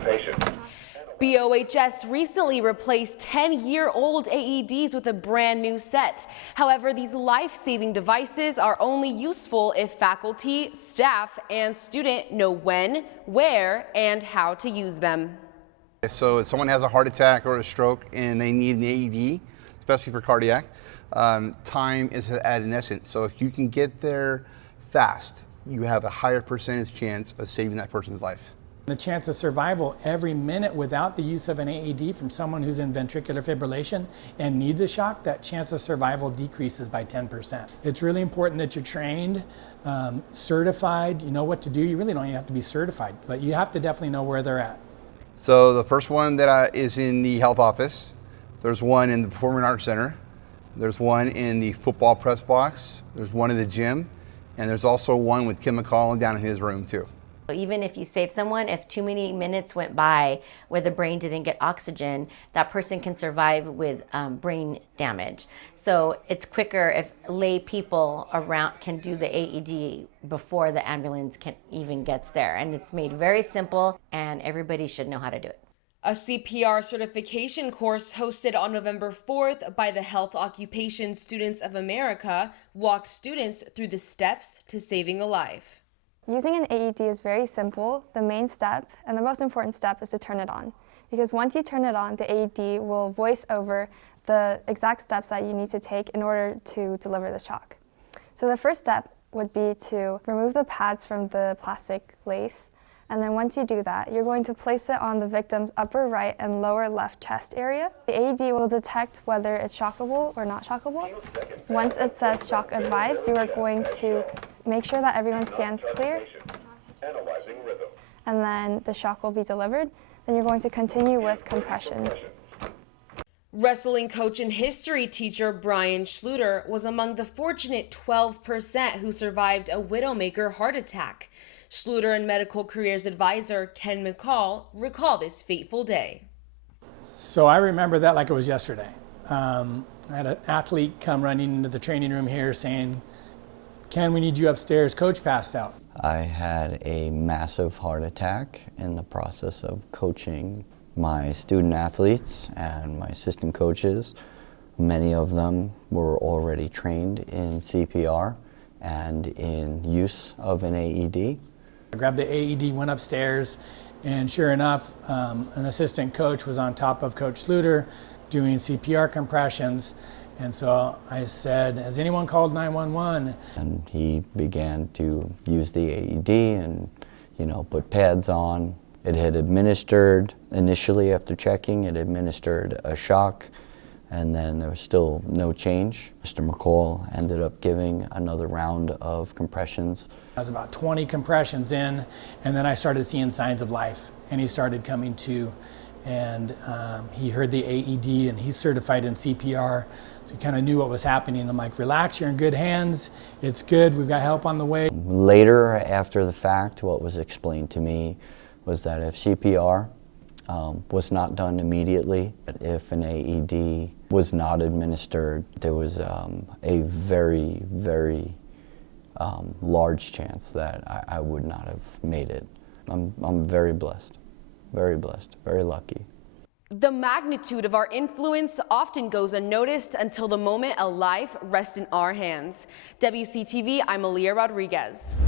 patient. BOHS recently replaced 10-year-old AEDs with a brand new set. However, these life-saving devices are only useful if faculty, staff, and student know when, where, and how to use them. So if someone has a heart attack or a stroke and they need an AED, especially for cardiac, time is at an essence. So if you can get there fast, you have a higher percentage chance of saving that person's life. The chance of survival every minute without the use of an AED from someone who's in ventricular fibrillation and needs a shock, that chance of survival decreases by 10%. It's really important that you're trained, certified, you know what to do. You really don't even have to be certified, but you have to definitely know where they're at. So the first one that is in the health office. There's one in the Performing Arts Center. There's one in the football press box. There's one in the gym. And there's also one with Kim McCall down in his room too. Even if you save someone, if too many minutes went by where the brain didn't get oxygen, that person can survive with brain damage. So it's quicker if lay people around can do the AED before the ambulance even gets there. And it's made very simple, and everybody should know how to do it. A CPR certification course hosted on November 4th by the Health Occupation Students of America walked students through the steps to saving a life. Using an AED is very simple. The main step and the most important step is to turn it on. Because once you turn it on, the AED will voice over the exact steps that you need to take in order to deliver the shock. So the first step would be to remove the pads from the plastic lace. And then once you do that, you're going to place it on the victim's upper right and lower left chest area. The AED will detect whether it's shockable or not shockable. Once it says shock advised, you are going to make sure that everyone stands clear. And then the shock will be delivered. Then you're going to continue with compressions. Wrestling coach and history teacher Brian Schluter was among the fortunate 12% who survived a widowmaker heart attack. Schluter and medical careers advisor Ken McCall recall this fateful day. So I remember that like it was yesterday. I had an athlete come running into the training room here saying, "Ken, we need you upstairs. Coach passed out." I had a massive heart attack in the process of coaching my student athletes and my assistant coaches. Many of them were already trained in CPR and in use of an AED. I grabbed the AED, went upstairs, and sure enough, an assistant coach was on top of Coach Schluter doing CPR compressions. And so I said, "Has anyone called 911? And he began to use the AED and, put pads on. It had administered, initially after checking, it administered a shock, and then there was still no change. Mr. McCall ended up giving another round of compressions. I was about 20 compressions in, and then I started seeing signs of life, and he started coming to, and he heard the AED, and he's certified in CPR, so he kind of knew what was happening. I'm like, "Relax, you're in good hands, it's good, we've got help on the way." Later, after the fact, what was explained to me was that if CPR was not done immediately, if an AED was not administered, there was a very, very large chance that I would not have made it. I'm very blessed, very lucky. The magnitude of our influence often goes unnoticed until the moment a life rests in our hands. WCTV, I'm Aaliyah Rodriguez.